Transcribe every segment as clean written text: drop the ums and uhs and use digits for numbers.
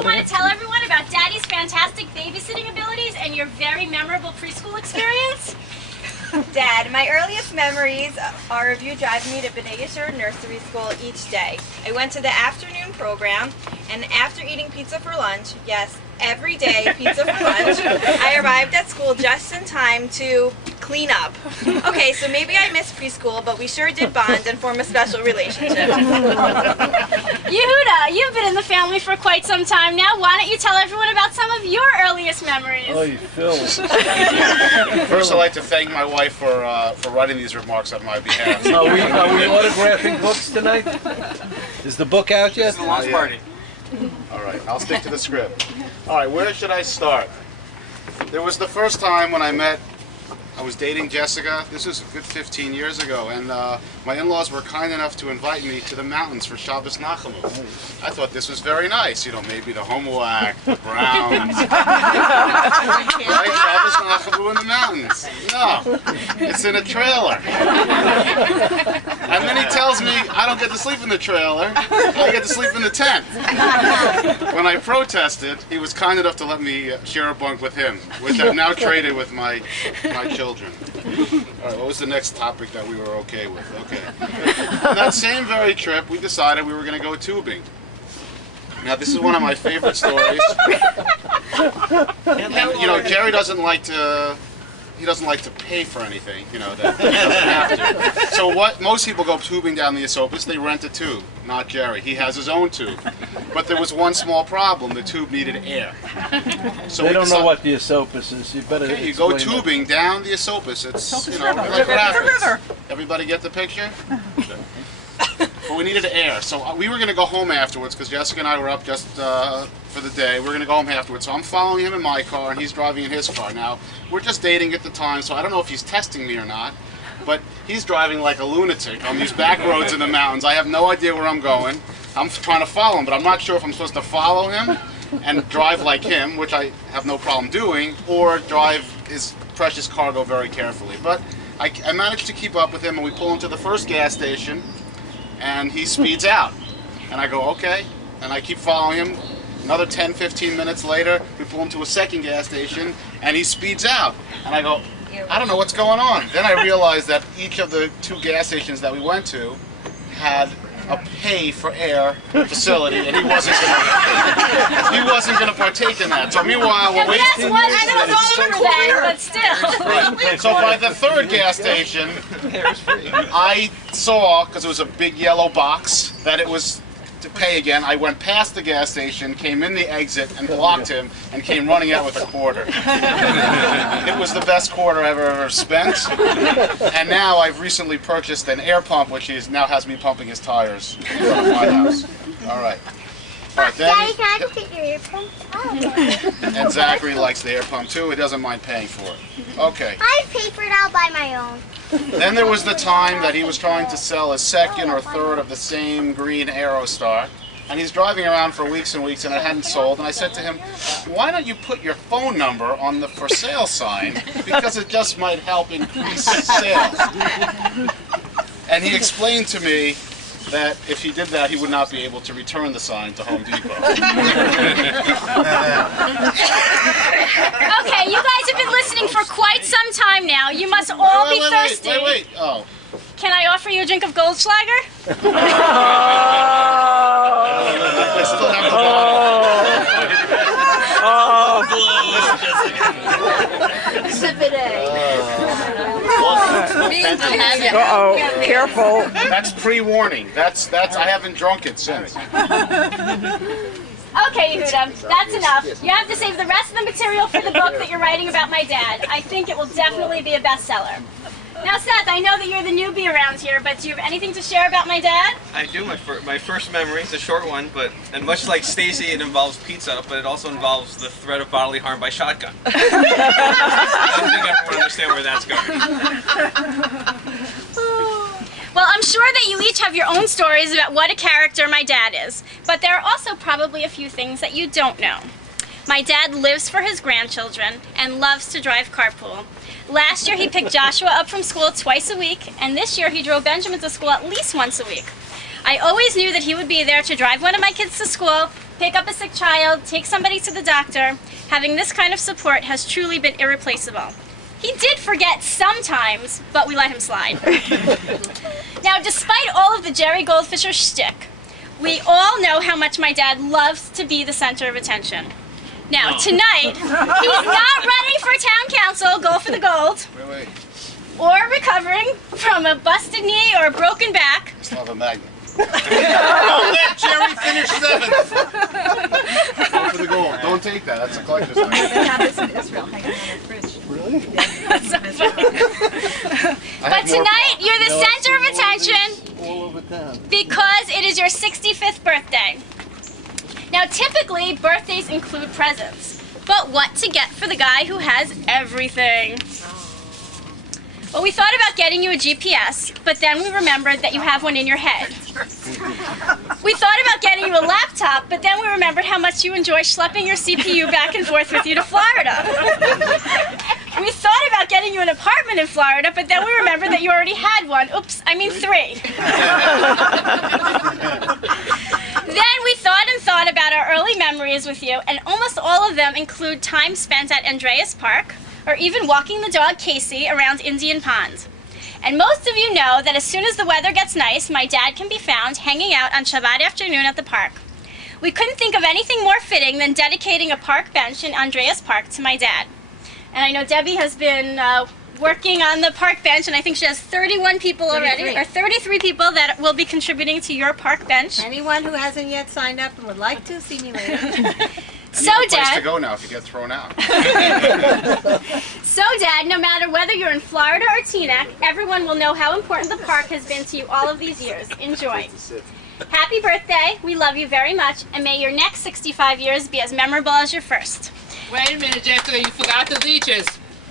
you want to tell everyone about Daddy's fantastic babysitting abilities and your very memorable preschool experience? Dad, my earliest memories are of you driving me to B'nai Yeshua Nursery School each day. I went to the afternoon program, and after eating pizza for lunch, yes, every day pizza for lunch, I arrived at school just in time to clean up. Okay, so maybe I missed preschool, but we sure did bond and form a special relationship. Yehuda, you've been in the family for quite some time now. Why don't you tell everyone about some of your earliest memories? Oh, you Phil. First, I'd like to thank my wife for writing these remarks on my behalf. Are we autographing books tonight? Is the book out yet? It's the launch party. All right, I'll stick to the script. All right, where should I start? There was the first time when I was dating Jessica. This was a good 15 years ago, and my in-laws were kind enough to invite me to the mountains for Shabbos Nachamu. I thought this was very nice, you know, maybe the homework, the Browns. Right, Shabbos Nachamu in the mountains. No, it's in a trailer. And then he tells me I don't get to sleep in the trailer, I get to sleep in the tent. When I protested, he was kind enough to let me share a bunk with him, which I've now traded with my children. All right, what was the next topic that we were okay with? Okay. On that same very trip, we decided we were going to go tubing. Now, this is one of my favorite stories. And, you know, Gerry doesn't like to pay for anything, you know, that he doesn't have to. So what most people go tubing down the Esopus, they rent a tube, not Gerry. He has his own tube. But there was one small problem, the tube needed air. So They don't know what the Esopus is. You better okay, you go explain that. tubing down the Esopus. It's, you know, like rapids. Everybody get the picture? But we needed air, so we were going to go home afterwards because Jessica and I were up just for the day. We were going to go home afterwards, so I'm following him in my car and he's driving in his car. Now, we're just dating at the time, so I don't know if he's testing me or not, but he's driving like a lunatic on these back roads in the mountains. I have no idea where I'm going. I'm trying to follow him, but I'm not sure if I'm supposed to follow him and drive like him, which I have no problem doing, or drive his precious cargo very carefully. But I managed to keep up with him, and we pull into the first gas station, and he speeds out. And I go, okay, and I keep following him. Another 10, 15 minutes later, we pull into a second gas station, and he speeds out. And I go, I don't know what's going on. Then I realized that each of the two gas stations that we went to had a pay for air facility, and he wasn't going to partake in that. So meanwhile, we're waiting. That's what I know it's over then, but still. So by the third gas station, I saw, because it was a big yellow box, that it was to pay again. I went past the gas station, came in the exit, and blocked him, and came running out with a quarter. It was the best quarter I've ever spent. And now I've recently purchased an air pump, which now has me pumping his tires in front of my house. All right. All right, then, Daddy, can I just get your air pump? Oh. and Zachary likes the air pump too. He doesn't mind paying for it. Okay. I paid for it, I'll buy my own. Then there was the time that he was trying to sell a second or third of the same green Aerostar, and he's driving around for weeks and weeks and it hadn't sold, and I said to him, why don't you put your phone number on the for sale sign, because it just might help increase sales. And he explained to me that if he did that, he would not be able to return the sign to Home Depot. Okay, you guys have been listening for quite some time now. You must all be thirsty. Wait. Oh. Can I offer you a drink of Goldfischer? I still have the bottle. Sip it in. Uh-oh, careful. That's pre-warning. That's. I haven't drunk it since. Okay, Yehuda, that's enough. You have to save the rest of the material for the book that you're writing about my dad. I think it will definitely be a bestseller. Now, Seth, I know that you're the newbie around here, but do you have anything to share about my dad? I do. My first memory, it's a short one, and much like Stacy, it involves pizza, but it also involves the threat of bodily harm by shotgun. I don't think everyone understands where that's going. Well, I'm sure that you each have your own stories about what a character my dad is, but there are also probably a few things that you don't know. My dad lives for his grandchildren and loves to drive carpool. Last year he picked Joshua up from school twice a week, and this year he drove Benjamin to school at least once a week. I always knew that he would be there to drive one of my kids to school pick up a sick child, take somebody to the doctor. Having this kind of support has truly been irreplaceable. He did forget sometimes, but we let him slide. Now, despite all of the Gerry Goldfischer shtick, we all know how much my dad loves to be the center of attention. Now, tonight, he's not running for town council, goal for the gold, Wait. or recovering from a busted knee or a broken back. Still have a magnet. Let Gerry finish 7th. Go for the goal. Don't take that. That's a collector's item. They have this in Israel, hanging on their fridge. Really? But tonight, you're the center of attention All over town. because it is your 65th birthday. Now, typically, birthdays include presents. But what to get for the guy who has everything? Well, we thought about getting you a GPS, but then we remembered that you have one in your head. We thought about getting you a laptop, but then we remembered how much you enjoy schlepping your CPU back and forth with you to Florida. We thought about getting you an apartment in Florida, but then we remembered that you already had one. Oops, I mean 3. Then we thought about our early memories with you, and almost all of them include time spent at Andreas Park, or even walking the dog Casey around Indian Pond. And most of you know that as soon as the weather gets nice, my dad can be found hanging out on Shabbat afternoon at the park. We couldn't think of anything more fitting than dedicating a park bench in Andreas Park to my dad. And I know Debbie has been working on the park bench, and I think she has 31 people already, or 33 people that will be contributing to your park bench. Anyone who hasn't yet signed up and would like to, see me later. So, You have a place to Dad, go now if you get thrown out. no matter whether you're in Florida or Teaneck, everyone will know how important the park has been to you all of these years. Enjoy. Happy birthday. We love you very much, and may your next 65 years be as memorable as your first. Wait a minute, Jessica, you forgot the leeches.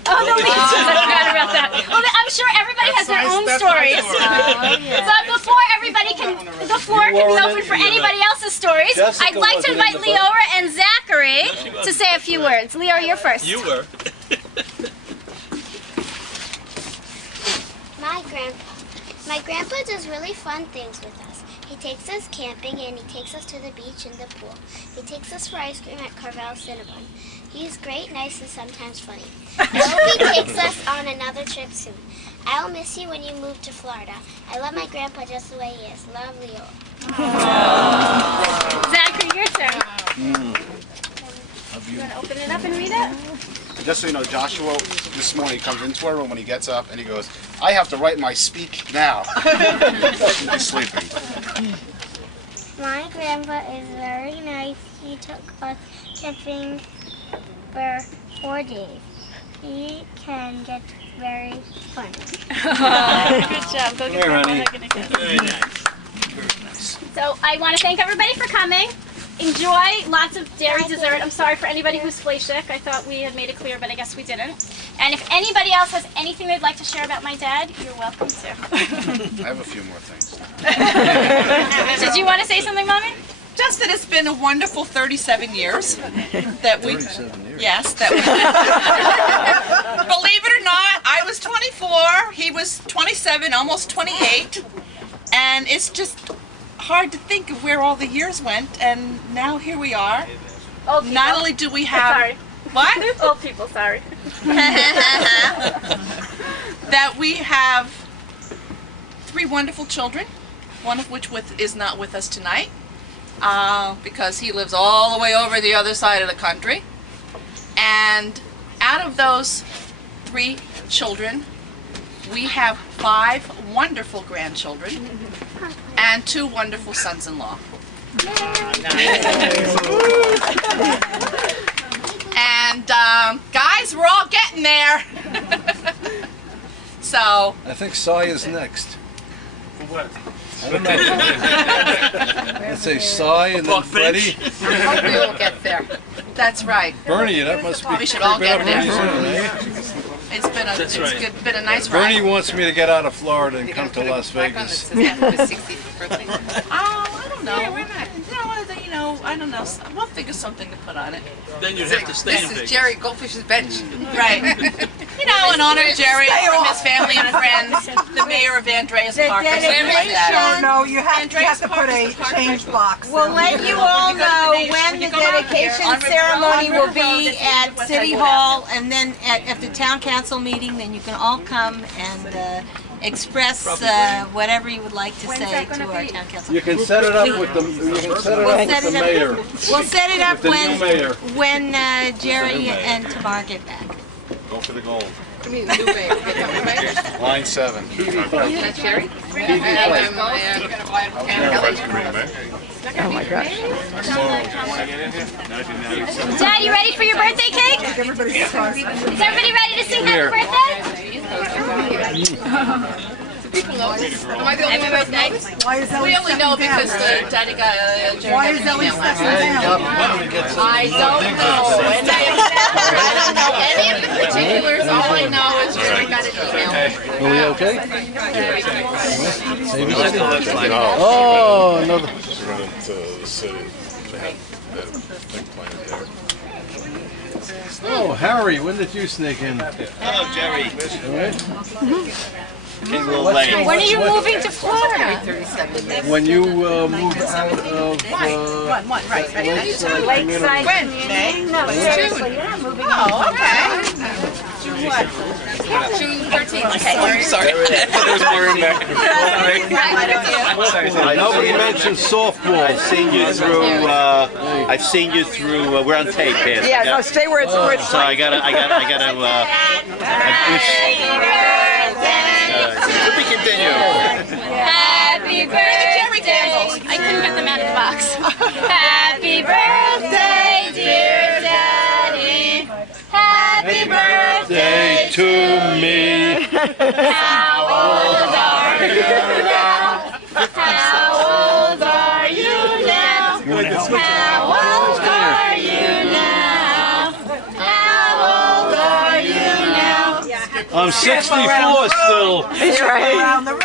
Oh, the leeches. I forgot about that. Well, I'm sure everybody has their own stories. But before everybody the floor can be open for anybody else's stories, Jessica I'd like to wasn't in invite the boat. Leora and Zachary to say a few words. Leora, you're first. You were. My grandpa does really fun things with us. He takes us camping and he takes us to the beach and the pool. He takes us for ice cream at Carvel Cinnabon. He's great, nice, and sometimes funny. I hope he takes us on another trip soon. I'll miss you when you move to Florida. I love my grandpa just the way he is. Love, Leo. Zachary, your turn. You want to open it up and read it? Just so you know, Joshua this morning comes into our room when he gets up and he goes, I have to write my speak now. He's sleeping. My grandpa is very nice. He took us camping for 4 days. He can get very funny. Good job. Go get Grandpa honey. a hug and a kiss. Very nice. So I want to thank everybody for coming. Enjoy lots of dairy dessert. I'm sorry for anybody who's fleishik. I thought we had made it clear, but I guess we didn't. And if anybody else has anything they'd like to share about my dad, you're welcome to. I have a few more things. Did you want to say something, Mommy? Just that it's been a wonderful 37 years that we, 37 years. yes, that we, believe it or not, I was 24, he was 27, almost 28, and it's just hard to think of where all the years went, and now here we are. Old people. Not only do we have, Sorry. what? Old people, sorry. That we have 3 wonderful children, one of which is not with us tonight. Because he lives all the way over the other side of the country. And out of those 3 children, we have 5 wonderful grandchildren and 2 wonderful sons-in-law. And guys, we're all getting there. So I think Cy is next. What? I don't know. Let's say Cy and then Freddie. hopefully we'll get there. That's right. Bernie, that must be We should all creeping get up there. pretty soon, eh? It's been a, That's it's right. good, been a nice ride. Bernie wants me to get out of Florida and come to Las Vegas. Oh, I don't know. I don't know. We'll figure something to put on it. Then you'd have to stay in This is Vegas. Gerry Goldfischer's bench. Right. You know, in honor of Gerry from his family and friends, the mayor of Andreas Park. No, you have to put a change box. We'll let you all know when the dedication ceremony will be at City Hall, and then at the town council meeting, then you can all come and express whatever you would like to say to our town council. You can set it up with the, mayor. We'll set it up With the new mayor. when Gerry and Tamar get back. Go for the gold. I mean, new mayor. Line 7. That's Gerry? Oh my gosh. Dad, you ready for your birthday cake? Is everybody ready to sing happy birthday? People know this. Am I the only one that knows? Why is Ellie We only know because Daddy got Gerry. Why is Ellie stepping down? I don't know. And I don't know any of the particulars. All I know is Gerry got an email. Are we okay? Oh, another. Just run into the city. They have that big plant there. Oh, Harry, when did you sneak in? Hello, Gerry. All right. Came a little late. When are you moving to Florida? When you move out of Lakeside. When? May? No, June. Oh, okay. June what? June 13th. I'm sorry. There was more in there. Nobody mentioned softball. I've seen you through. We're on tape here. Yeah, no, stay where it's So I gotta. To be continued. Happy birthday! I couldn't get them out of the box. Happy birthday, dear Daddy. Happy birthday to me. How old are you now? How old are you now? How old are you now? How old are you now? I'm 64 still. He's right. Around the room.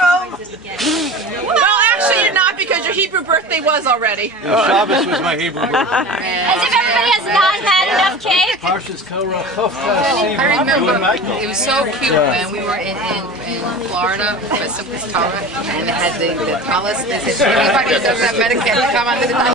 Well, actually, you're not because your Hebrew birthday was already. Shabbos was my Hebrew birthday. As if everybody has not had enough cake. Parshas Korah, I remember it was so cute when we were in Florida for Simchas Torah and they had the palace. They said, anybody who doesn't have Medicare, come on to the